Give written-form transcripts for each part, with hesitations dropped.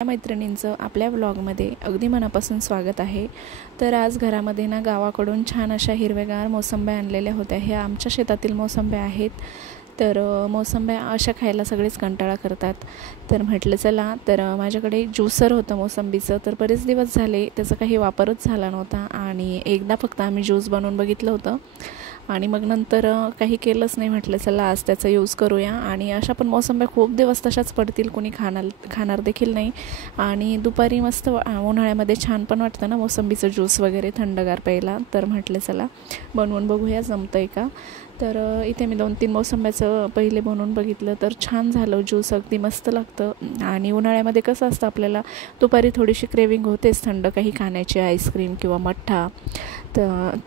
मैत्रिणींचं आपल्या व्लॉगमध्ये अगदी मनापासून स्वागत आहे। तर आज घरामध्ये ना गावाकडून छान अशा हिरवेगार मोसंब्या आणलेल्या होत्या। ह्या आमच्या शेतातील मोसंब्या आहेत। तर मोसंब्या अशा खायला सगळेच कंटाळा करतात। तर म्हटलं चला, तर माझ्याकडे ज्यूसर होतं मोसंबीचं। तर बरेच दिवस झाले त्याचा काही वापरच झाला नव्हता आणि एकदा फक्त आम्ही ज्यूस बनवून बघितलं होतं आणि मग नंतर काही केलंच नाही। म्हटलं चला आज त्याचा यूज करूया। आणि अशा पण मोसंब्या खूप दिवस तशाच पडतील, कोणी खाणार देखील नाही। आणि दुपारी मस्त उन्हाळ्यामध्ये छान पण वाटतं ना मोसंबीचं ज्यूस वगैरे थंडगार प्यायला। तर म्हटलं चला बनवून बघूया जमतंय का। तर इथे मी 2-3 मोसंब्याचं पहिले बनवून बघितलं, तर छान झालं ज्यूस, अगदी मस्त लागतं। आणि उन्हाळ्यामध्ये कसं असतं, आपल्याला दुपारी थोडीशी क्रेविंग होतेच थंड काही खाण्याची, आईस्क्रीम किंवा मठ्ठा।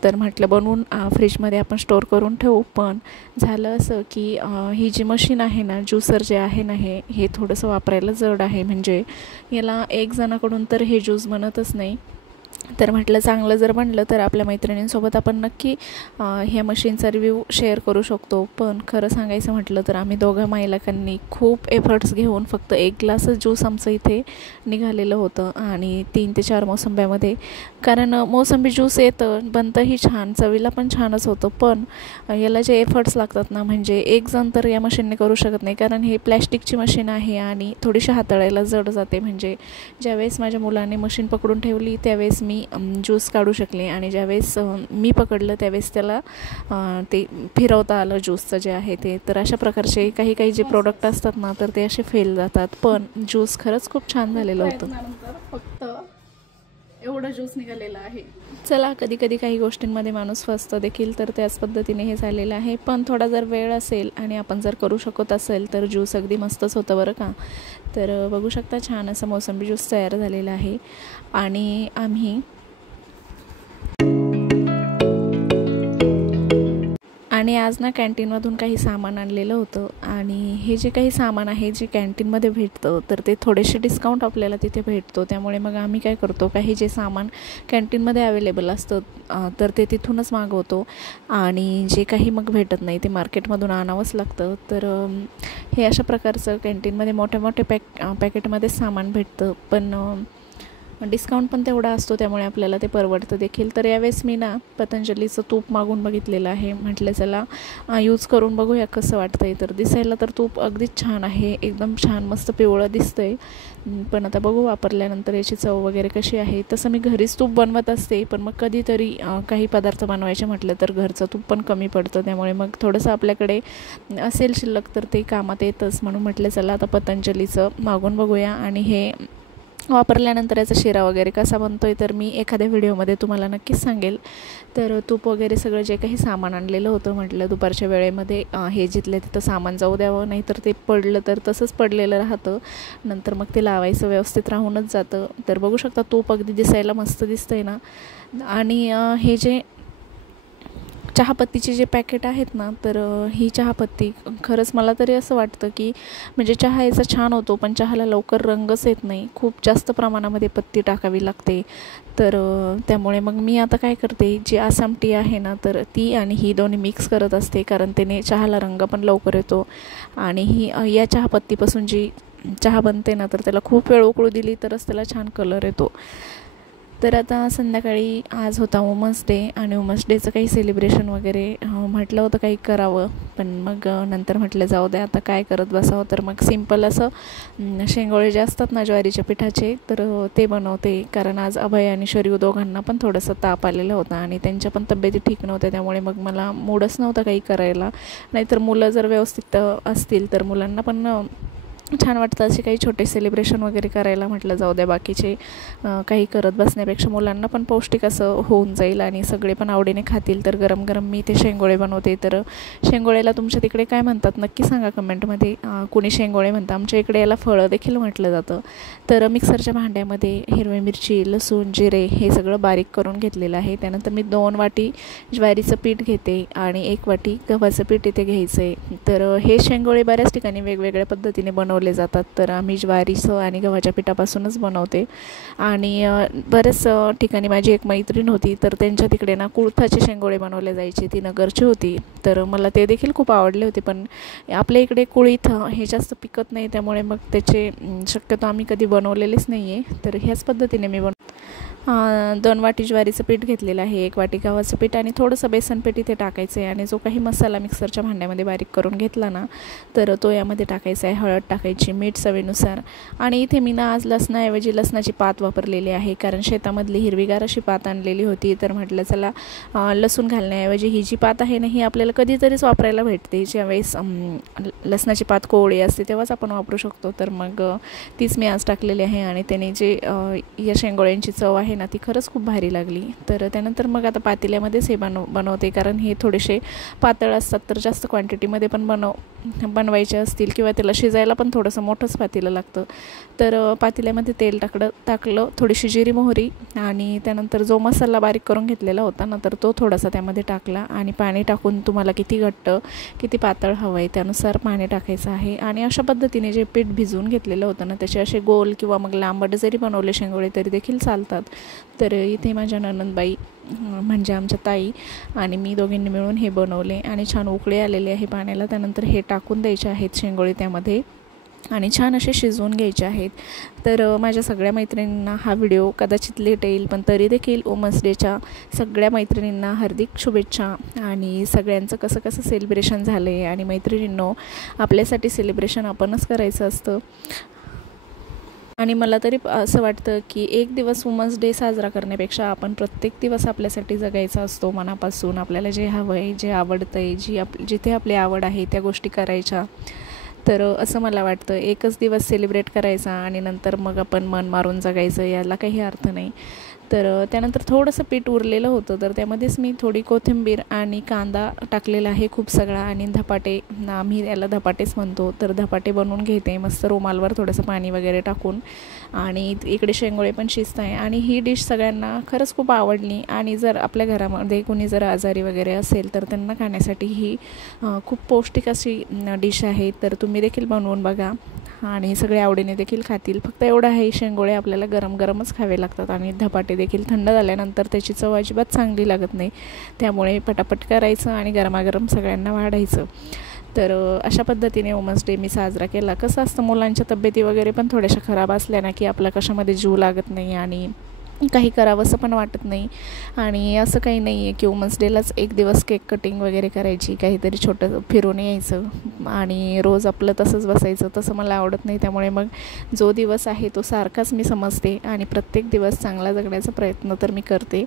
तर म्हटलं बनवून फ्रीजमध्ये आपण स्टोअर करून ठेवू। पण झालं असं की ही जी मशीन आहे ना, ज्यूसर जे आहे ना, हे थोडंसं वापरायला जड आहे। म्हणजे याला एक जणाकडून तर हे ज्यूस बनतच नाही। तर म्हटलं चांगलं जर बनलं तर आपल्या मैत्रिणींसोबत आपण नक्की ह्या मशीनचा रिव्ह्यू शेअर करू शकतो। पण खरं सांगायचं म्हटलं तर आम्ही दोघं मायलेकांनी खूप एफर्ट्स घेऊन फक्त 1 ग्लासच ज्यूस आमचं इथे निघालेलं होतं आणि 3 ते 4 मोसंब्यामध्ये। कारण मोसंबी ज्यूस येतं, बनतंही छान, चवीला पण छानच होतं। पण याला जे एफर्ट्स लागतात ना, म्हणजे एक जण तर या मशीनने करू शकत नाही, कारण हे प्लॅस्टिकची मशीन आहे आणि थोडीशी हाताळायला जड जाते। म्हणजे ज्यावेळेस माझ्या मुलाने मशीन पकडून ठेवली त्यावेळेस मी ज्यूस काढू शकले आणि ज्यावेळेस मी पकडलं त्यावेळेस त्याला ते फिरवता आलं ज्यूसचं जे आहे ते। तर अशा प्रकारचे काही जे प्रोडक्ट असतात ना, तर ते असे फेल जातात। पण ज्यूस खरंच खूप छान झालेलं होतं। फक्त एवढं ज्यूस निघालेलं आहे। चला, कधी कधी काही गोष्टींमध्ये माणूस फसतो देखील, तर त्याच पद्धतीने हे झालेलं आहे। पण थोडा जर वेळ असेल आणि आपण जर करू शकत असेल तर ज्यूस अगदी मस्तच होतं बरं का। तर बघू शकता छान असं मोसंबी ज्यूस तयार झालेलं आहे। आणि आज ना कॅन्टीनमधून काही सामान आणलेलं होतं आणि हे जे काही सामान आहे जे कॅन्टीनमध्ये भेटतं, तर ते थोडेसे डिस्काउंट आपल्याला तिथे भेटतो। त्यामुळे मग आम्ही काय करतो, काही जे सामान कॅन्टीनमध्ये अवेलेबल असतं तर ते तिथूनच मागवतो आणि जे काही मग भेटत नाही ते मार्केटमधून आणावंच लागतं। तर हे अशा प्रकारचं कॅन्टीनमध्ये मोठे पॅकेटमध्येच सामान भेटतं, पण डिस्काउंट पण तेवढा असतो, त्यामुळे आपल्याला ते परवडतं देखील। तर यावेळेस मी ना पतंजलीचं तूप मागून बघितलेलं आहे। म्हटलं चला यूज करून बघूया कसं वाटतंय। तर दिसायला तर तूप अगदीच छान आहे, एकदम छान मस्त पिवळं दिसतंय। पण आता बघू वापरल्यानंतर याची चव वगैरे कशी आहे। तसं मी घरीच तूप बनवत असते, पण मग कधीतरी काही पदार्थ बनवायचे म्हटलं तर घरचं तूप पण कमी पडतं, त्यामुळे मग थोडंसं आपल्याकडे असेल शिल्लक तर ते कामात येतंच। म्हणून म्हटलं चला आता पतंजलीचं मागून बघूया आणि हे वापरल्यानंतर याचा शिरा वगैरे कसा बनतो आहे तर मी एखाद्या व्हिडिओमध्ये तुम्हाला नक्कीच सांगेल। तर तूप वगैरे सगळं जे काही सामान आणलेलं होतं, म्हटलं दुपारच्या वेळेमध्ये हे जिथल्या तिथं सामान जाऊ द्यावं, नाहीतर ते पडलं तर तसंच पडलेलं राहतं, नंतर मग ते लावायचं व्यवस्थित राहूनच जातं। तर बघू शकता तूप अगदी दिसायला मस्त दिसतंय ना। आणि हे जे चहापत्तीचे जे पॅकेट आहेत ना, तर ही चहापत्ती खरंच मला तरी असं वाटतं की म्हणजे चहा याचा छान होतो, पण चहाला लवकर रंगच येत नाही, खूप जास्त प्रमाणामध्ये पत्ती टाकावी लागते। तर त्यामुळे मग मी आता काय करते, जी आसाम टी आहे ना, तर ती आणि ही दोन्ही मिक्स करत असते, कारण त्याने चहाला रंग पण लवकर येतो। आणि ही या चहापत्तीपासून जी चहा बनते ना, तर त्याला खूप वेळ उकळू दिली तरच त्याला छान कलर येतो। तर आता संध्याकाळी आज होता वुमन्स डे आणि वुमन्स डेचं काही सेलिब्रेशन वगैरे म्हटलं होतं काही करावं, पण मग नंतर म्हटलं जाऊ द्या आता काय करत बसावं। तर मग सिंपल असं शेंगोळे जे असतात ना ज्वारीच्या पिठाचे, तर ते बनवते। कारण आज अभय आणि शरीव दोघांना पण थोडंसं ताप आलेला होता आणि त्यांच्या पण तब्येती ठीक नव्हत्या, त्यामुळे मग मला मूडच नव्हता काही करायला। नाहीतर मुलं जर व्यवस्थित असतील तर मुलांना पण छान वाटतं असे काही छोटे सेलिब्रेशन वगैरे करायला। म्हटलं जाऊ द्या बाकीचे काही करत बसण्यापेक्षा मुलांना पण पौष्टिक असं होऊन जाईल आणि सगळे पण आवडीने खातील। तर गरम गरम मी ते शेंगोळे बनवते। तर शेंगोळेला तुमच्या तिकडे काय म्हणतात नक्की सांगा कमेंटमध्ये। कुणी शेंगोळे म्हणतं, आमच्या इकडे याला फळं देखील म्हटलं जातं। तर मिक्सरच्या भांड्यामध्ये हिरवी मिरची, लसूण, जिरे हे सगळं बारीक करून घेतलेलं आहे। त्यानंतर मी 2 वाटी ज्वारीचं पीठ घेते आणि 1 वाटी गव्हाचं पीठ इथे घ्यायचं आहे। तर हे शेंगोळे बऱ्याच ठिकाणी वेगवेगळ्या पद्धतीने बनवले बनवले जातात, तर आम्ही ज्वारीचं आणि गव्हाच्या पिठापासूनच बनवते. आणि बरेच ठिकाणी माझी एक मैत्रीण होती, तर त्यांच्या तिकडे ना कुळथाचे शेंगोळे बनवले जायचे. ती नगरची होती, तर मला ते देखील खूप आवडले होते. पण आपल्या इकडे कुळीथ हे जास्त पिकत नाही, त्यामुळे मग त्याचे शक्यतो आम्ही कधी बनवलेलेच नाही आहे. तर ह्याच पद्धतीने मी 2 वाटी ज्वारीचं पीठ घेतलेलं आहे, 1 वाटी गव्हाचं पीठ आणि थोडंसं बेसन पीठ इथे टाकायचं आहे. आणि जो काही मसाला मिक्सरच्या भांड्यामध्ये बारीक करून घेतला ना, तर तो यामध्ये टाकायचा आहे. हळद टाकायची, मीठ चवीनुसार. आणि इथे मी ना आज लसणाऐवजी लसणाची पात वापरलेली आहे, कारण शेतामधली हिरवीगार अशी पात आणलेली होती. तर म्हटलं चला लसूण घालण्याऐवजी ही जी पात आहे ना, ही आपल्याला कधीतरीच वापरायला भेटते. ज्यावेळेस लसणाची पात कोवळी असते तेव्हाच आपण वापरू शकतो. तर मग तीच मी आज टाकलेली आहे आणि त्याने जे या शेंगोळ्यांची चव आहे ना, ती खरंच खूप भारी लागली. तर त्यानंतर मग आता पातेल्यामध्येच हे बनवते, कारण हे थोडेसे पातळ असतात. तर जास्त क्वांटिटीमध्ये पण बनवायचे असतील किंवा त्याला शिजायला पण थोडंसं मोठंच पातेलं लागतं. तर पातेल्यामध्ये तेल टाकलं, थोडीशी जिरी मोहरी आणि त्यानंतर जो मसाला बारीक करून घेतलेला होता ना, तर तो थोडासा त्यामध्ये टाकला. आणि पाणी टाकून तुम्हाला किती घट्ट किती पातळ हवं आहे त्यानुसार पाणी टाकायचं आहे. आणि अशा पद्धतीने जे पीठ भिजवून घेतलेलं होतं ना, त्याचे असे गोल किंवा मग लांबट जरी बनवले शेंगोळे तरी देखील चालतात. तर इथे माझ्या नणंदबाई म्हणजे आमच्या ताई आणि मी दोघींनी मिळून हे बनवले आणि छान उकळी आलेली आहे पाण्याला. त्यानंतर हे टाकून द्यायचे आहेत शेंगोळे त्यामध्ये आणि छान असे शिजवून घ्यायचे आहेत. तर माझ्या सगळ्या मैत्रिणींना हा व्हिडिओ कदाचित लेट येईल, पण तरी देखील वुमन्स डेच्या सगळ्या मैत्रिणींना हार्दिक शुभेच्छा. आणि सगळ्यांचं कसं कसं सेलिब्रेशन झालं आहे. आणि मैत्रिणींनो, आपल्यासाठी सेलिब्रेशन आपणच करायचं असतं. आणि मला तरी असं वाटतं की एक दिवस वुमन्स डे साजरा करण्यापेक्षा आपण प्रत्येक दिवस आपल्यासाठी जगायचा असतो मनापासून. आपल्याला जे हवं आहे, जे आवडतं आहे, जिथे आपली आवड आहे त्या गोष्टी करायच्या. तर असं मला वाटतं. एकच दिवस सेलिब्रेट करायचा आणि नंतर मग आपण मन मारून जगायचं, याला काही अर्थ नाही. तर त्यानंतर थोडंसं पीठ उरलेलं होतं, तर त्यामध्येच मी थोडी कोथिंबीर आणि कांदा टाकलेला आहे खूप सगळा. आणि धपाटे, आम्ही याला धपाटेच म्हणतो, तर धपाटे बनवून घेते मस्त रुमालवर थोडंसं पाणी वगैरे टाकून. आणि इकडे शेंगोळे पण शिजत आहे. आणि ही डिश सगळ्यांना खरंच खूप आवडली. आणि जर आपल्या घरामध्ये कोणी जर आजारी वगैरे असेल तर त्यांना खाण्यासाठी ही खूप पौष्टिक अशी डिश आहे. तर तुम्ही देखील बनवून बघा आणि सगळे आवडीने देखील खातील. फक्त एवढं आहे, शेंगोळे आपल्याला गरम गरमच खावे लागतात आणि धपाटे देखील थंड झाल्यानंतर त्याची चव अजिबात चांगली लागत नाही. त्यामुळे पटापट करायचं आणि गरमागरम सगळ्यांना वाढायचं. तर अशा पद्धतीने वुमन्स डे मी साजरा केला. कसं असतं, मुलांच्या तब्येती वगैरे पण थोड्याशा खराब असल्या ना की आपल्या कशामध्ये जीव लागत नाही आणि काही करावंसं पण वाटत नाही. आणि असं काही नाही आहे की वुमन्स डेलाच एक दिवस केक कटिंग वगैरे करायची, काहीतरी छोटं फिरून यायचं आणि रोज आपलं तसंच बसायचं, तसं मला आवडत नाही. त्यामुळे मग जो दिवस आहे तो सारखाच मी समजते आणि प्रत्येक दिवस चांगला जगण्याचा प्रयत्न तर मी करते.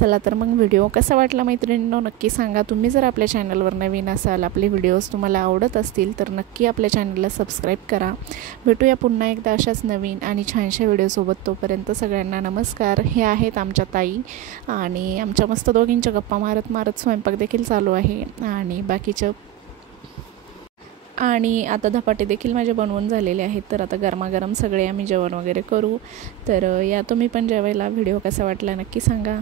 चला तर मग व्हिडिओ कसा वाटला मैत्रिणींनो नक्की सांगा. तुम्ही जर आपल्या चॅनलवर नवीन असाल, आपले व्हिडिओज तुम्हाला आवडत असतील तर नक्की आपल्या चॅनलला सबस्क्राईब करा. भेटूया पुन्हा एकदा अशाच नवीन आणि छानशा व्हिडिओसोबत. तोपर्यंत सगळ्यांना नमस्कार. हे आहेत आमच्या ताई आणि आमच्या मस्त दोघींच्या गप्पा मारत मारत स्वयंपाक देखील चालू आहे आणि बाकीचं. आणि आता धपाटे देखील माझे बनवून झालेले आहेत. तर आता गरमागरम सगळे आम्ही जेवण वगैरे करू. तर या तुम्ही पण जेवायला. व्हिडिओ कसा वाटला नक्की सांगा.